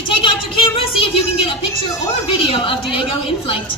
to take out your camera, see if you can get a picture or a video of Diego in flight.